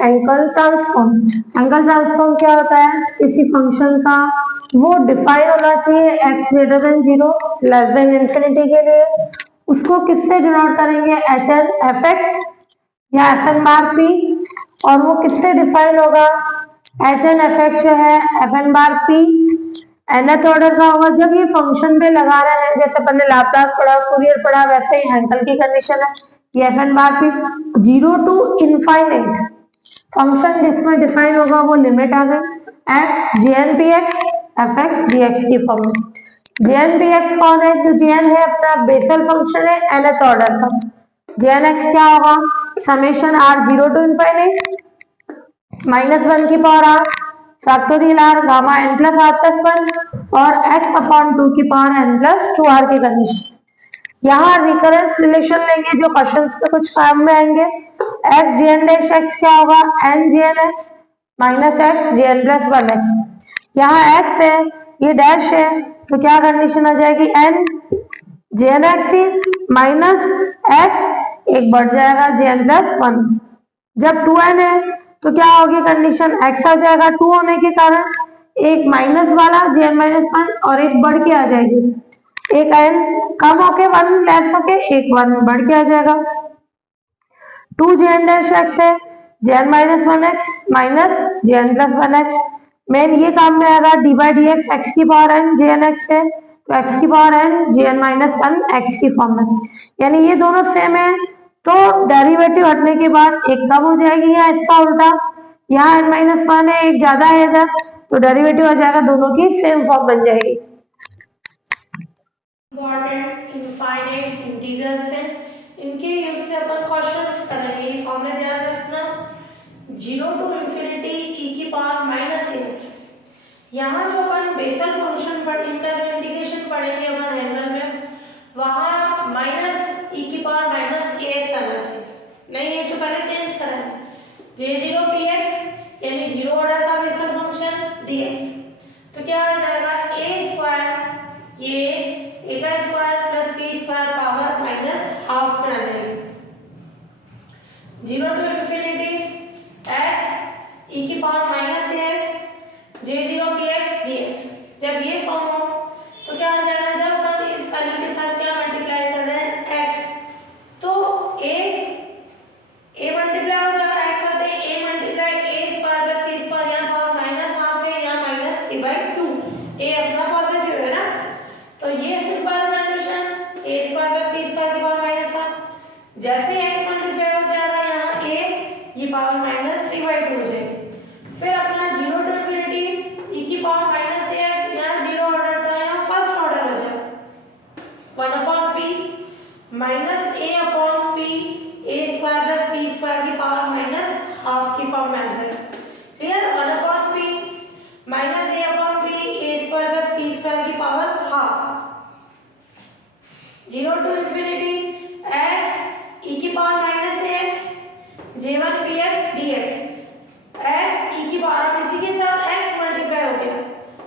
Henkel transform. Henkel transform क्या होता है? किसी फंक्शन का वो डिफाइन होना चाहिए x greater than 0 less then infinity के लिए, उसको किससे डिनोट करेंगे? एच एन एफ एक्स या एफ एन बार पी, और वो किससे डिफाइन होगा? एच एन एफ एक्स जो है F N bar P nth order का होगा। जब ये फंक्शन पे लगा रहे हैं, जैसे अपन ने लाप्लास पढ़ा, फूरियर पढ़ा, वैसे ही हैंकल की कंडीशन है, ये F N bar P 0 to infinite function जिसमें डिफाइन होगा वो लिमिट आ गई X J N P x F X D X की फॉर्म में। जे एन पी एक्स कौन है? जो जे एन है अपना बेसल फंक्शन है nth ऑर्डर का। जे एन एक्स क्या होगा? समेशन आर 0 टू इनफाइनाइट -1 की power R factorial R gamma N plus R plus 1 और x अपॉन 2 की पावर एन प्लस 2 आर की कंडीशन। यहाँ रिकरेंस रिलेशन लेंगे जो क्वेश्चंस में कुछ काम में आएंगे। x J N dash x क्या होगा? n J N X minus x J N plus 1x। यहाँ x है, ये डैश है, तो क्या कंडीशन आ जाएगी? n जे एन एक्स ही माइनस x एक बढ़ जाएगा जे एन प्लस 1। जब 2n है तो क्या होगी कंडीशन? x आ जाएगा 2 होने के कारण, एक माइनस वाला जे एन माइनस 1 और एक बढ़ के आ जाएगी, एक n कम होके 1 लेस होके एक 1 बढ़ के आ जाएगा। 2 जे एन डैश एक्स है J N minus 1x minus J N plus 1x। Main ये काम में आएगा D by D x X की power n J N X है तो x की power n J N minus 1 X की फॉर्म में, यानी ये दोनों सेम है तो डेरिवेटिव हटने के बाद एक कम हो जाएगी या इसका उल्टा, यहाँ n माइनस 1 है एक ज्यादा है इधर तो डेरिवेटिव आ जाएगा, दोनों की सेम फॉर्म बन जाएगी। इम्पॉर्टेंट इनफाइनाइट इंटीग्रल्स हैं, इनके यूज से अपन क्वेश्चंस करेंगे। ये फॉर्मूला ध्यान रखना 0 टू इन्फिनिटी ई की पावर माइनस एक्स। यहाँ जो अपन बेसल फंक्शन पर इनका जो इंटीग्रेशन पढ़ेंगे अपन हैंगल में, वहाँ माइनस ई की पावर माइनस ए एक्स आना चाहिए, नहीं है तो पहले चेंज कराएंगे। J0 px यानी 0 ऑर्डर का बेसल फंक्शन dx, तो क्या आ जाएगा? a स्क्वायर ये a का square plus b square power minus half में आ जाएगी। 0 टू इन्फिनिटी x e की power minus ax J0 px dx। जब ये फॉर्म हो तो क्या आ जाएगा? जब अपन इस वैल्यू के साथ क्या मल्टीप्लाई कर रहे हैं x, तो a मल्टीप्लाई हो जाएगा x साथ a multiply a square plus b square, यहाँ पावर माइनस हाफ है, यहाँ माइनस a बाई 2, a अपना पॉजिटिव है ना, तो ये simple condition a square plus b square की पावर माइनस हाफ। जैसे x मल्टीप्लाई हो जाएगा यहाँ a, ये पावर माइनस 3 बाई 2 हो जाएगी। फिर अपना 0 टू इन्फिनिटी e की पावर माइनस a, यहाँ 0 ऑर्डर था, यहाँ फर्स्ट ऑर्डर हो जाएगा 1 upon p minus a upon p a square plus b square की पावर माइनस हाफ की फॉर्म में आ जाएगा। Clear? 1 upon p minus a upon p a square plus b square की power half. 0 to infinity x e की power minus ax J1 px dx, x e की power अब इसी के साथ x मल्टीप्लाई हो गया।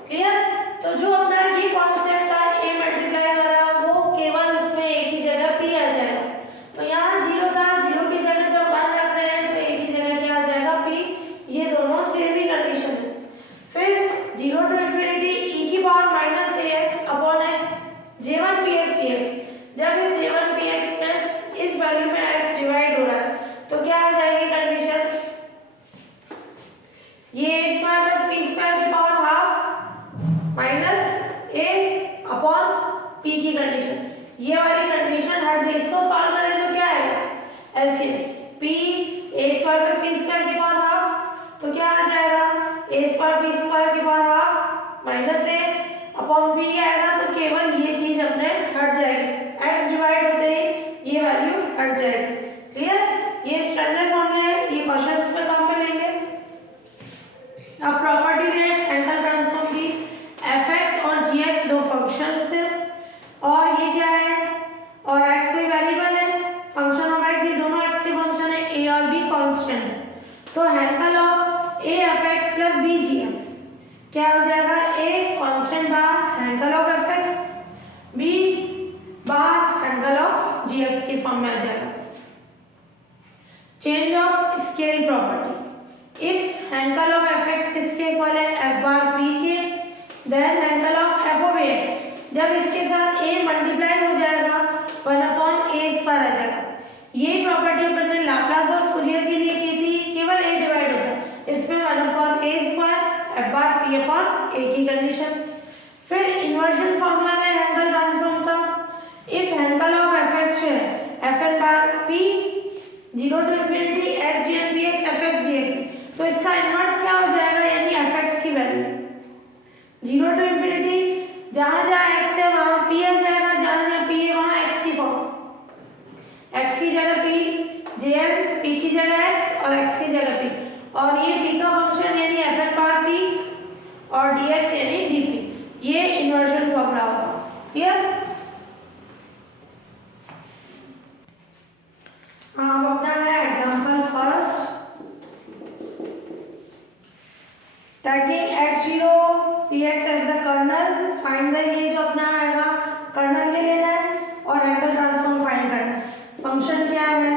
क्लियर? तो जो अपना ये कॉन्सेप्ट था a मल्टीप्लाई करा, वो केवल उसमें a की जगह p आ जाएगा। तो यहाँ 0 था, 0 की जगह जब 1 रख रहे हैं तो a की जगह क्या आ जाएगा? p। ये दोनों सेम ही कंडीशन है। फिर 0 टू इन्फिनिटी e की power minus ax upon x J1 px dx। जब इस J1 px में इस वैल्यू में x डिवाइड हो रहा है तो क्या आ जाएगी कंडीशन? ये a square plus b square की power half minus a upon p की कंडीशन, ये वाली कंडीशन हट गई। इसको सॉल्व करें तो क्या आएगा? LCM p a square plus b square की पावर हाफ, तो क्या आ जाएगा? a स्क्वायर b स्क्वायर की power half minus a upon p आएगा, तो केवल ये चीज अपने हट जाएगी, x डिवाइड होते ही ये वैल्यू हट जाएगी। क्लियर? ये स्टैंडर्ड फॉर्मूला है, ये क्वेश्चंस में काम में लेंगे। अब प्रॉपर्टीज है हैंकल ट्रांसफॉर्म की, fx और gx दो फंक्शंस है और ये क्या है, और x कोई वेरिएबल है, फंक्शन ऑफ x, ये दोनों x के फंक्शन है, a और b कांस्टेंट है। तो Hankel of a fx plus b gx क्या हो जाएगा? a कांस्टेंट बाहर हैंकल ऑफ fx, b बाहर हैंकल ऑफ gx की फॉर्म में आ जाएगा। Change of scale property, Hankel of F X किसके इक्वल है, एफ बार पी के। Then Hankel of F of X, जब इसके साथ ए मल्टीप्लाई हो जाएगा 1/a² आ जाएगा। ये प्रॉपर्टी अपन ने लाप्लास और फूरियर के लिए की थी, केवल ए डिवाइड होता है, इसमें 1/a² F bar P upon A की कंडीशन। फिर इन्वर्जन फॉर्मूला है हैंकल ट्रांसफॉर्म का, if Hankel of F X जो है F N bar P 0 to infinity H G N B X F X D X, तो इसका inverse क्या हो जाएगा, यानी एफ एक्स की वैल्यू 0 to infinity, जहाँ जहाँ x है वहाँ p आ जाएगा, जहाँ जहाँ p है वहाँ x की फॉर्म, x की जगह p, jn, p की जगह x और x की जगह p, और ये p का फंक्शन यानी एफ एन बार p और dx यानी dp, ये इन्वर्जन फॉर्मूला होगा। क्लियर? अब अपना है example first, taking x0 px as the kernel, find the, ये जो अपना आएगा कर्नल ले लेना है और हैंकल ट्रांसफॉर्म फाइंड करना है। फंक्शन क्या है,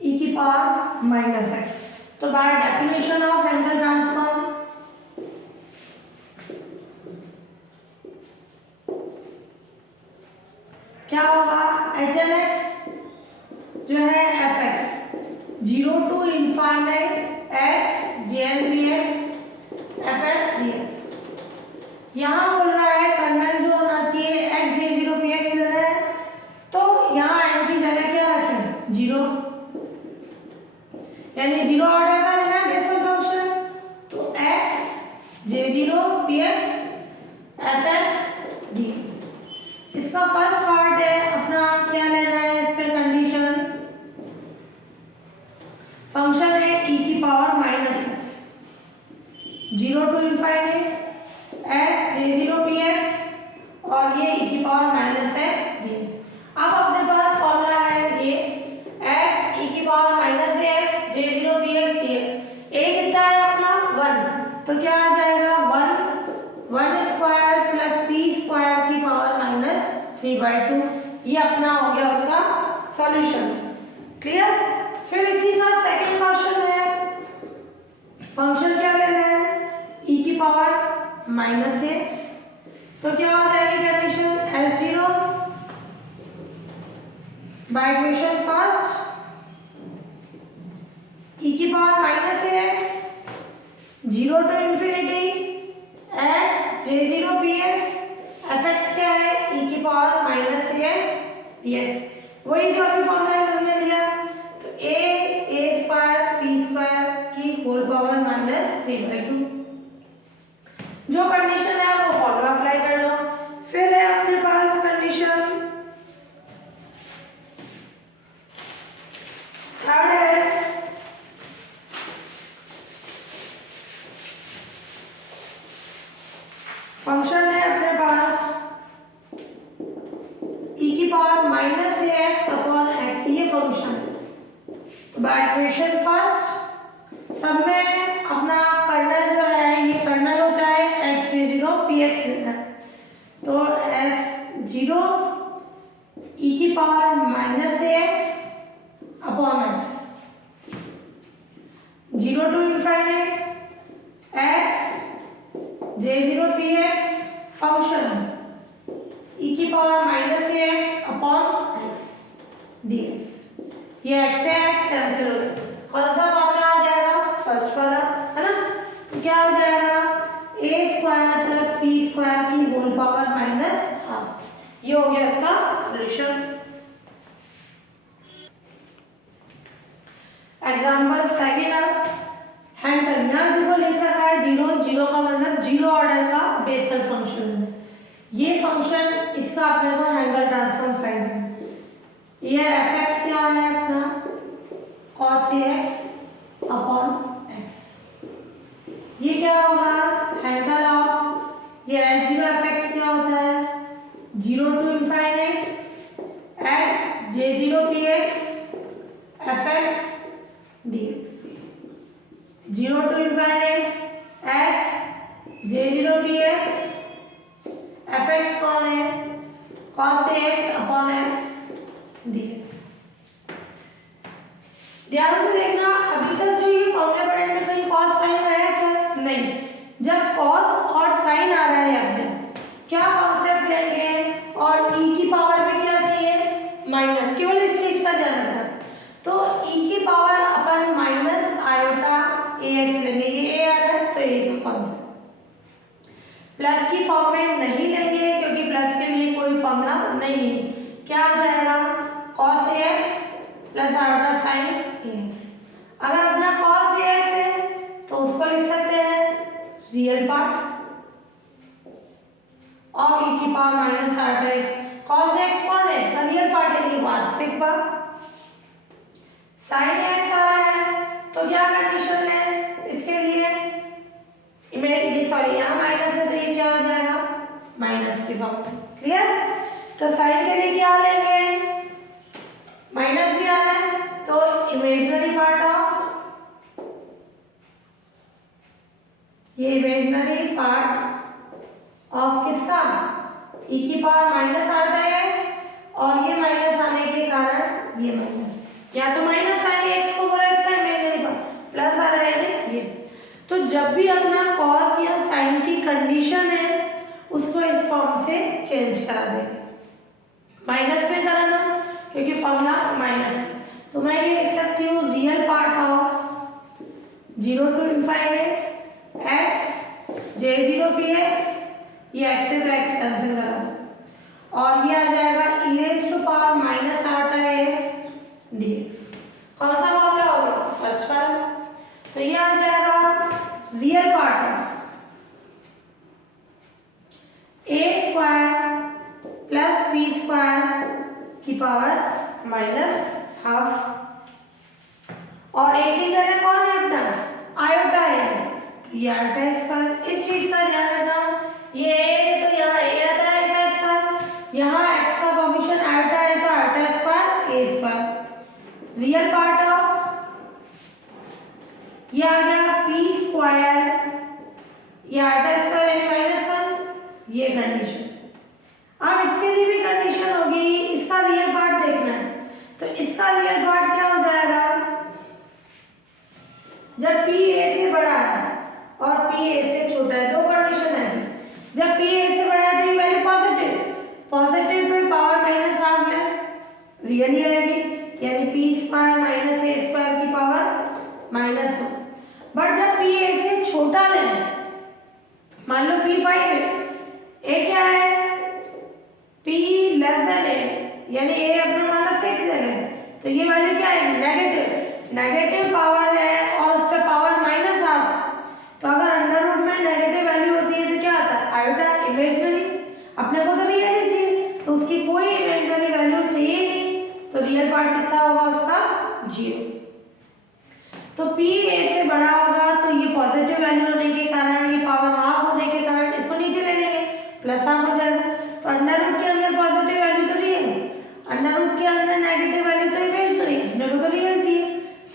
e की पावर माइनस एक्स, तो by definition of Hankel transform क्या होगा, एच एन एक्स जो है F X 0 to infinite X J N B X F X D X. यहाँ बोल रहा है कर्नल जो होना चाहिए एक्स जे 0 पी एक्स लेना है, तो यहाँ एन की जगह क्या रखें 0, यानी 0 ऑर्डर का लेना है बेसल फंक्शन, तो एक्स जे 0 P x F X D X. इसका फर्स्ट पार्ट है अपना क्या लेना है, इस पे कंडीशन, फंक्शन है e की power minus x 0 to infinite X J 0 P x और ये e की power minus x D x. अब अपने पास फॉर्मूला है ये x e की power minus x J 0 P x D x, a कितना है अपना 1, तो क्या आ जाएगा 1 स्क्वायर प्लस p स्क्वायर की पावर माइनस 3/2, ये अपना हो गया उसका सॉल्यूशन। क्लियर? फिर इसी का सेकंड क्वेश्चन है, फंक्शन क्या लेना है e की पावर माइनस एक्स, तो क्या हो जाएगी condition s0 bye equation first e की power minus x 0 to infinity x J 0 P x F x क्या है e की power minus x D x, वही जो अभी फॉर्मूला यूज में लिया, तो a स्क्वायर पी स्क्वायर की होल पावर माइनस 3/2, जो कंडीशन है वो फॉर्मूला अप्लाई कर लो। फिर है अपने पास कंडीशन थर्ड है, फंक्शन है अपने पास e की power minus x upon x, ये फंक्शन है, तो बाय इक्वेशन फर्स्ट सब में अपना कर्नल जो है ये कर्नल होता है एक्स जे 0 पी एक्स लेना है, तो एक्स 0 e की power minus x upon x 0 to infinite X J 0 P x function e की power minus x upon x D x, ये एक्स से एक्स कैंसिल हो गया, कौन सा फॉर्मूला आ जाएगा फर्स्ट वाला, है ना, तो क्या हो जाएगा a square plus p square की होल पावर माइनस हाफ, ये हो गया इसका सॉल्यूशन। एग्जांपल सेकंड, हैंकल, यहाँ देखो लिख रखा है 0 का मतलब 0 ऑर्डर का बेसल फंक्शन है, ये फंक्शन इसका अपने को हैंकल ट्रांसफॉर्म फाइंड करना है। ये एफ एक्स क्या है अपना cos x अपॉन x, ये क्या होगा हैंकल ऑफ ये h0 एफ एक्स क्या होता है 0 to infinite x J 0 P x F X D x, 0 to infinite x J 0 P x F x कौन है cos x upon x dx। ध्यान से देखना, अभी तक जो ये फॉर्मूला पढ़े में कहीं कॉस साइन आया क्या? नहीं। जब कॉस और साइन आ रहा है अपने क्या कॉन्सेप्ट लेंगे, और ई की पावर में क्या चाहिए? माइनस। केवल इस चीज का ध्यान रखना। तो ई की पावर अपन माइनस आयोटा ए एक्स लेंगे, ये ए आ रहा है तो ए का कॉन्सेप्ट। प्लस की फॉर्म में नहीं लेंगे क्योंकि प्लस के लिए कोई फॉर्मूला नहीं है। क्या आ जाएगा? Cos A x plus iota sine A x. अगर अपना कॉस ए एक्स है तो उसको लिख सकते हैं रियल पार्ट और e की power minus iota x. Cos x कौन है? इसका रियल पार्ट यानी वास्तविक भाग। साइन एक्स आ रहा है तो क्या कंडीशन है इसके लिए? सॉरी, यहाँ माइनस है तो ये क्या हो जाएगा? माइनस की फॉर्म। क्लियर? तो साइन के लिए क्या लेंगे? माइनस भी आ रहा है तो इमेजिनरी पार्ट ऑफ, ये इमेजिनरी पार्ट ऑफ किसका? e की पावर माइनस आयोटा एक्स, और ये माइनस आने के कारण ये माइनस, या तो माइनस साइन एक्स को बोला इसका इमेजिनरी पार्ट, प्लस आ रहा है ये। तो जब भी अपना कॉस या साइन की कंडीशन है उसको इस फॉर्म से चेंज करा देंगे। माइनस में कराना क्योंकि फॉर्मूला माइनस है, तो मैं ये लिख सकती हूँ real part of 0 to infinite x J 0 P x, ये एक्स से तो एक्स कैंसिल करा दो, और ये आ जाएगा E raise to power minus iota X D X. कौन सा फॉर्मूला हो गया? फर्स्ट वाला। तो ये आ जाएगा real part of A square plus B square की पावर माइनस हाफ, और ए की जगह कौन है अपना? आयोटा है, तो ये आयोटा स्क्वायर। इस चीज का ध्यान रखना, ये ए तो यहाँ ए आता है आयोटा स्क्वायर, यहाँ एक्स का कोएफिशिएंट आयोटा है तो iota square A square. Real part of ये आ गया पी स्क्वायर, ये आयोटा स्क्वायर यानी -1, ये कंडीशन। अब इसके लिए भी कंडीशन होगी, इसका रियल पार्ट देखना है, तो इसका रियल पार्ट क्या हो जाएगा? जब p a से बड़ा है और p a से छोटा है, दो कंडीशन है। जब p a से बड़ा है तो ये value positive, positive pay power minus half है, रियल ही आएगी, यानी p square minus a square की पावर माइनस हो। बट जब p a से छोटा है, मान लो p5 है, a क्या है? p लेस देन a, यानी a अपना माना 6 ले लें, तो ये वैल्यू क्या है? नेगेटिव। नेगेटिव पावर है और उस पर पावर माइनस हाफ, तो अगर अंडर रूट में नेगेटिव वैल्यू होती है तो क्या आता है? आयोटा इमेजिनरी, अपने को तो रियल ही चाहिए, तो उसकी कोई इमेजिनरी वैल्यू चाहिए नहीं, तो रियल पार्ट कितना होगा उसका? 0। तो p a से बड़ा होगा तो ये पॉजिटिव वैल्यू होने के कारण, ये पावर हाफ होने के कारण इसको नीचे ले लेंगे, प्लस हाफ हो जाएगा। तो अंडर रूट के अंदर पॉजिटिव वैल्यू तो रियल, अंडर रूट के अंदर नेगेटिव वैल्यू तो इमेजिनरी, अंडर रूट तो रियल चाहिए,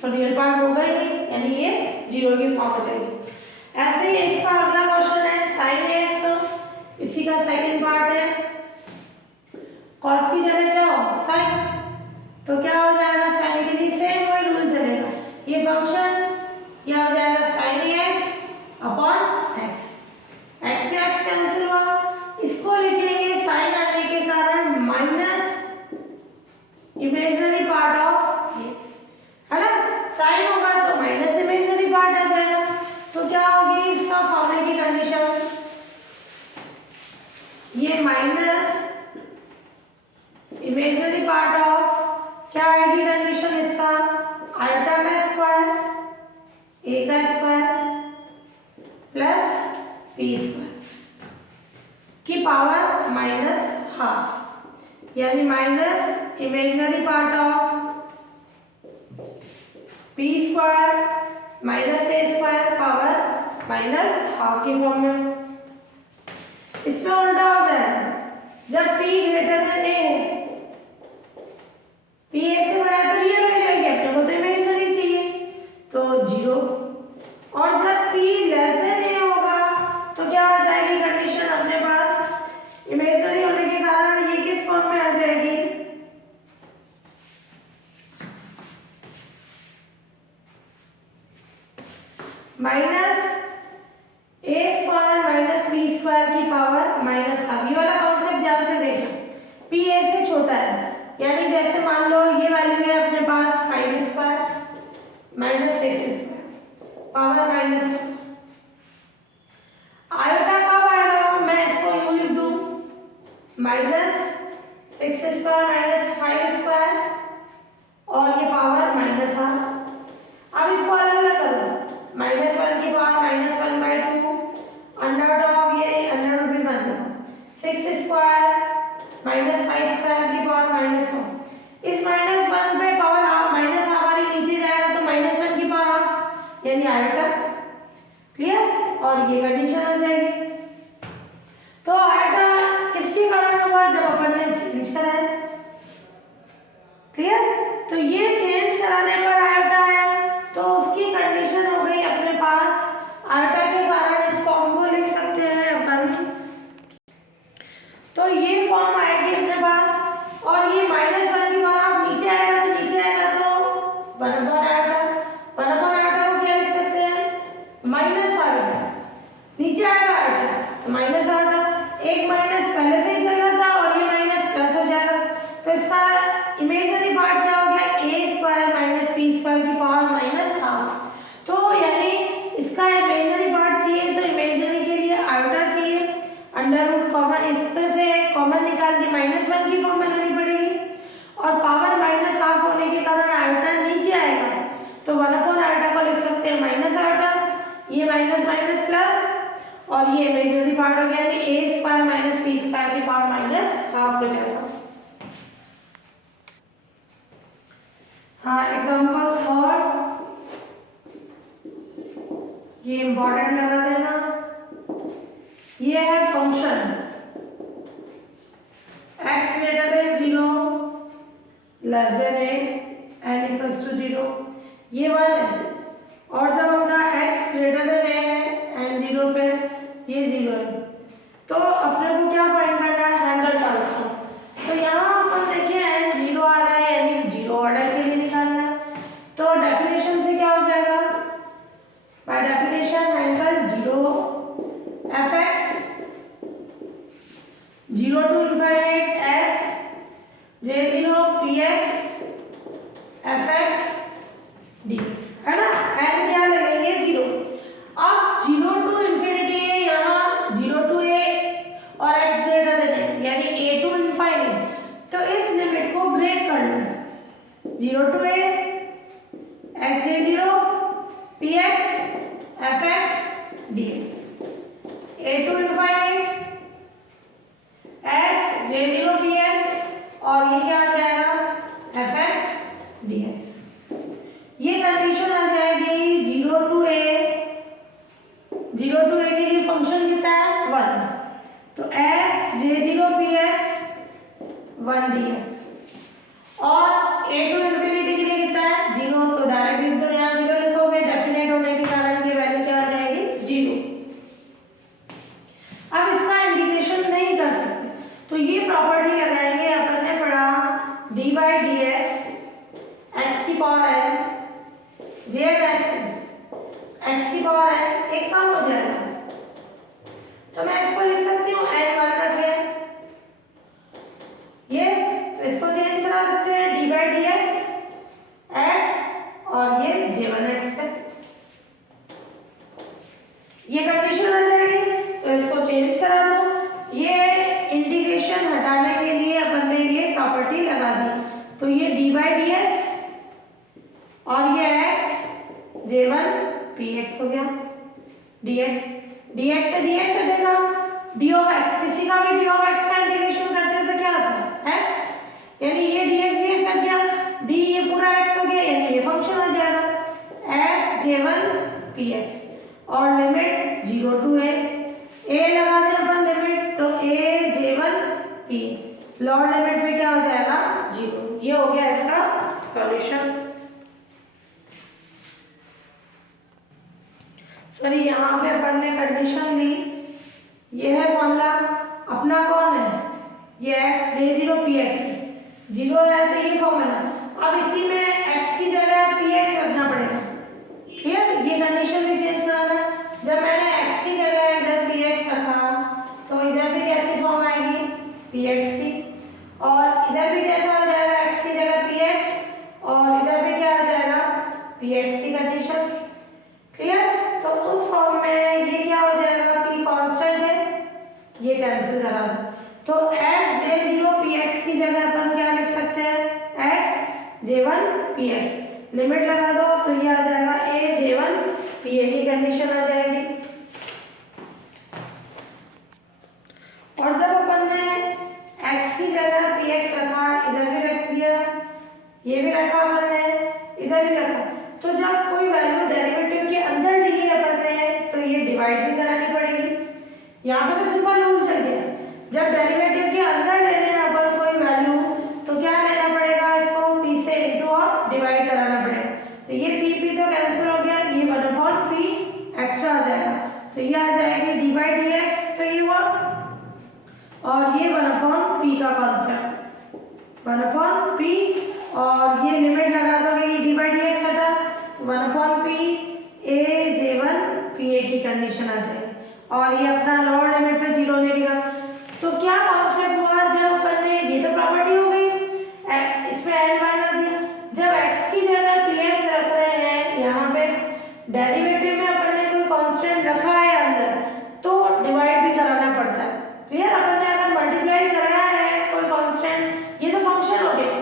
तो रियल पार्ट होगा ही नहीं, यानी ये 0 की फॉर्म हो जाएगी। ऐसे ही इसका अगला क्वेश्चन है sin x, इसी का सेकंड पार्ट है, cos की जगह क्या हो? sin, तो क्या हो जाएगा? sin के लिए सेम वही रूल चलेगा, ये फंक्शन क्या हो जाएगा? sin x upon x, x से x कैंसिल हुआ, इसको लिखेंगे sin आने के कारण माइनस इमेजिनरी पार्ट ऑफ ये, है ना? sin होगा तो माइनस इमेजिनरी पार्ट आ जाएगा, तो क्या होगी इसका फॉर्मूले की कंडीशन? ये माइनस इमेजिनरी पार्ट ऑफ क्या आएगी कंडीशन इसका? आयोटा का स्क्वायर, ए का स्क्वायर प्लस पी स्क्वायर की पावर माइनस हाफ, यानी minus imaginary part of P square minus A square power minus half की फॉर्म में। इसमें उल्टा हो जाएगा, जब p ग्रेटर देन a है, p a से बड़ा है तो रियल वैल्यू आएगी, अपने को तो इमेजिनरी चाहिए, तो 0, और जब p लेस देन a होगा तो क्या आ जाएगी कंडीशन अपने पास? इमेजिनरी होने के कारण ये किस फॉर्म में आ जाएगी? माइनस ए स्क्वायर माइनस बी स्क्वायर की पावर माइनस हाफ। ये वाला कॉन्सेप्ट ध्यान से देखना, पी ए से छोटा है, यानी जैसे मान लो ये वैल्यू है अपने पास 5 square minus 6 square power minus. Iota कब आएगा, मैं इसको यूं लिख दूं माइनस 6 स्क्वायर माइनस 5 स्क्वायर और ये पावर माइनस हाफ। अब इसको अलग अलग करो, माइनस 1 की पावर माइनस 1/2 अंडर ऑफ ये अंडर रूट भी बन जाएगा 6 स्क्वायर माइनस 5 स्क्वायर की पावर माइनस हाफ। इस माइनस 1 पे पावर हाफ माइनस हाफ वाली नीचे जाएगा तो माइनस 1 की पावर हाफ यानी आयोटा। क्लियर, और ये कंडीशन आ जाएगी। तो आयोटा किसके कारण हुआ, जब अपन ने चेंज करा है। क्लियर, तो ये चेंज कराने पर आयोटा आया तो उसकी कंडीशन हो गई अपने पास आयोटा के कारण इस फॉर्म को लिख सकते हैं अपन। तो ये फॉर्म आएगी अपने पास और ये माइनस 1 की पावर आप नीचे आएगा तो नीचे आएगा तो 1/आयोटा। 1/आयोटा को क्या लिख सकते हैं माइनस आयोटा, नीचे आएगा आयोटा तो माइनस आयोटा। एक माइनस पहले से ही चल रहा था और ये माइनस प्लस हो जाएगा तो इसका इमेजिनरी पार्ट क्या हो गया ए स्क्वायर माइनस बी स्क्वायर की पावर माइनस हाफ। तो यानी इसका इमेजिनरी पार्ट चाहिए तो इमेजिनरी के लिए आयोटा चाहिए, अंडर रूट कॉमन इसमें से कॉमन निकाल के माइनस 1 की फॉर्म बनानी पड़ेगी और पावर माइनस हाफ होने के कारण आयोटा नीचे आएगा तो 1/आयोटा को लिख सकते हैं माइनस आयोटा, ये माइनस माइनस प्लस और ये इमेजिनरी पार्ट हो गया यानी ए स्क्वायर माइनस बी स्क्वायर की पावर माइनस हाफ हो जाएगा। हाँ, एग्जांपल थर्ड, ये इंपॉर्टेंट लगा देना। ये है function x greater than 0 less than a n equals to 0, ये 1 है और जब अपना x ग्रेटर देन a है n 0 पे ये 0 है तो अपने को क्या फाइंड करना है हैंगल ट्रांसफॉर्म। तो यहाँ अपन देखिए n 0 आ रहा है यानी 0 ऑर्डर के लिए निकालना है तो डेफिनेशन से क्या हो जाएगा, by definition हैंगल 0 fx 0 to infinite x j0 px fx dx है ना। n क्या लगेंगे 0। अब 0 to infinity है यहाँ 0 to a और x ग्रेटर देन a यानी a to infinite, तो इस लिमिट को ब्रेक कर लो 0 to a x j0 px fx dx a to infinite x j0 px और ये क्या आ जाएगा fx dx। ये कंडीशन आ जाएगी 0 to a के लिए फंक्शन कितना है 1 तो x j0 px 1 dx और a to infinity के लिए कितना है 0 तो डायरेक्ट लिख दो, यहाँ 0 लिखोगे डेफिनेट होने के कारण की वैल्यू क्या आ जाएगी 0। अब इसका इंटीग्रेशन नहीं कर सकते तो ये प्रॉपर्टी लगाएंगे, अपन ने पढ़ा dy dx x की पावर n x की पावर n एक काम हो जाएगा तो मैं इसको लिख सकती हूँ n 1 रखे ये, तो इसको चेंज करा सकते हैं dy dx x और ये j1x पे ये कंडीशन आ जाएगी तो इसको चेंज करा दो। ये इंटीग्रेशन हटाने के लिए अपन ने ये प्रॉपर्टी लगा दी तो ये dy dx और ये x j1 px हो गया dx से dx हटेगा d of x, किसी का भी d of x का इंटीग्रेशन करते हैं तो क्या आता है x यानी ये dx हट गया d ये पूरा x हो गया यानी ये फंक्शन आ जाएगा x j1 px और लिमिट 0 to a लगा दें अपन लिमिट तो a j1 p Lord limit में क्या हो जाएगा 0। ये हो गया इसका सॉल्यूशन। सॉरी यहाँ पे अपन ने कंडीशन ली, ये है फॉर्मूला अपना कौन है ये x j0 px 0 है तो ये फॉर्मूला। अब इसी में x की जगह px रखना पड़ेगा, ठीक है। ये कंडीशन भी चेंज करा पी एक्स की कंडीशन। क्लियर? तो उस फॉर्म में ये क्या हो जाएगा, पी कांस्टेंट है, ये कैंसिल करा दो। तो एक्स जे जीरो पी एक्स की जगह अपन क्या लिख सकते हैं, एक्स जे वन पी एक्स, लिमिट लगा दो तो ये आ जाएगा ए जे वन पी ए की कंडीशन आ जाएगी। और जब अपन ने x की जगह px रखा, इधर भी रख दिया, ये भी रखा अपन ने, इधर भी रखा, तो जब कोई वैल्यू डेरिवेटिव के अंदर ली है अपन ने तो ये डिवाइड भी करानी पड़ेगी। यहाँ पे तो सिंपल रूल चल गया, जब डेरिवेटिव के अंदर ले रहे हैं अपन कोई वैल्यू तो क्या लेना पड़ेगा, इसको p से इंटू और डिवाइड कराना पड़ेगा। तो ये p तो कैंसिल हो गया, ये 1/p एक्स्ट्रा आ जाएगा, तो ये आ जाएगी डी बाई डी एक्स, तो ये हुआ, और ये 1/p का कॉन्सेप्ट 1/p, और ये लिमिट लगा दोगे, ये डी बाई डी एक्स हटा, तो 1/p A J one P A की कंडीशन आ जाएगी, और ये अपना लोअर लिमिट पे जीरो लेगा। तो क्या कॉन्सेप्ट हुआ, जब अपन ने ये तो प्रॉपर्टी हो गई, इसमें एंड वन रख दिया, जब x की जगह px रख रहे हैं, यहाँ पे डेरिवेटिव में अपन ने कोई कांस्टेंट रखा है अंदर तो डिवाइड भी कराना पड़ता है। क्लियर? अपन ने अगर मल्टीप्लाई कराया है कोई कांस्टेंट, ये तो फंक्शन हो गया।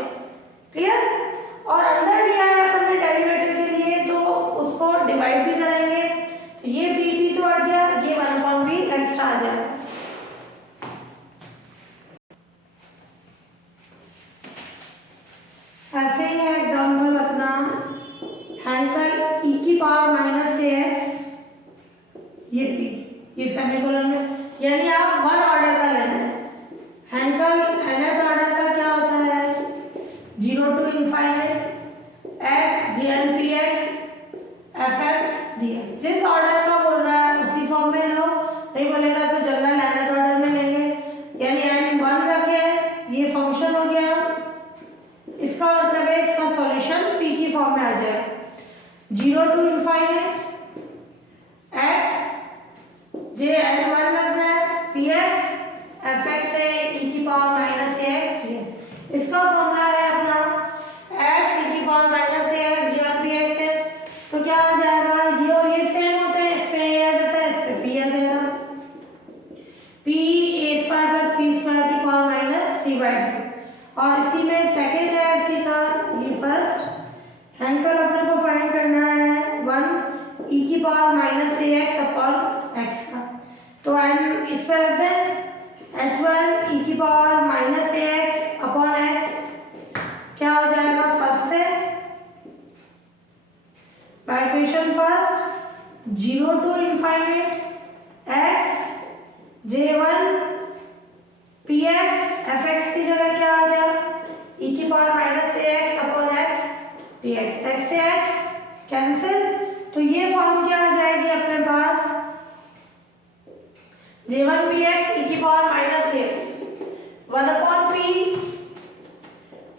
क्लियर? और अंदर लिया है अपन ने डेरिवेटिव के लिए तो उसको डिवाइड भी करेंगे, तो ये p तो हट गया, ये 1/p एक्स्ट्रा आ जाएगा। ऐसे ही है एग्जाम्पल अपना हैंकल ई की पावर माइनस ए एक्स, ये p, ये सेमीकोलन में, यानी आप वन ऑर्डर का लेना है। हैंकल nth ऑर्डर का क्या होता है, 0 to infinite x G N P x F X D X, जिस ऑर्डर का बोल रहा है उसी फॉर्म में लो, नहीं बोलेगा तो जनरल nth ऑर्डर में लेंगे, यानी n 1 रखे, ये फंक्शन हो गया, इसका मतलब है इसका सॉल्यूशन p की फॉर्म में आ जाएगा, 0 to infinite x J N one रखना है पी एक्स एफ एक्स है ई की पावर माइनस ए एक्स डी एक्स, इसका फॉर्मूला है अपना x ई की पावर माइनस ए X G one P X है, तो क्या आ जाएगा, ये और ये सेम होता है, इस पे a आ जाता है, इस पे p आ जाएगा, p a square plus p square की पावर माइनस 3/2, और इसी में सेकेंड है इसी का, ये फर्स्ट हैंकल अपने को फाइंड करना है 1 ई की पावर माइनस ए एक्स अपॉन एक्स का, तो n इस पर रख दें, h1 ई की पावर माइनस ए एक्स अपॉन एक्स क्या हो जाएगा, फर्स्ट से by equation first 0 to infinite x j1 p x F x की जगह क्या आ गया, ई की पावर माइनस ए x upon x D x, x से एक्स कैंसिल, तो ये फॉर्म क्या आ जाएगी अपने पास, j1 पी एक्स ई की power minus A x 1/p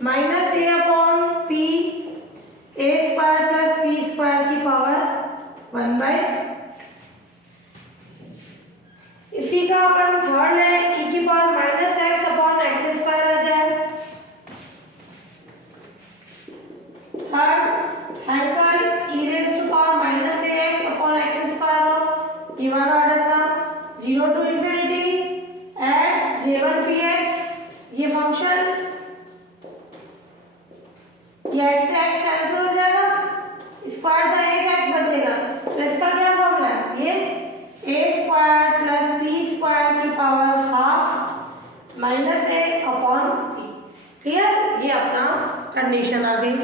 minus a upon p a square plus p square की पावर 1/, इसी का अपन थर्ड है e की power minus x upon x square आ जाए, third Hankel e raise to power minus A x upon x square हो, ये वन ऑर्डर का 0 to infinity x j1 p x, ये फंक्शन, ये x से x कैंसिल हो जाएगा, स्क्वायर था एक x बचेगा, तो इसका क्या फॉर्मूला है, ये a square plus p square की power half minus a upon p। Clear? ये अपना कंडीशन आ गई।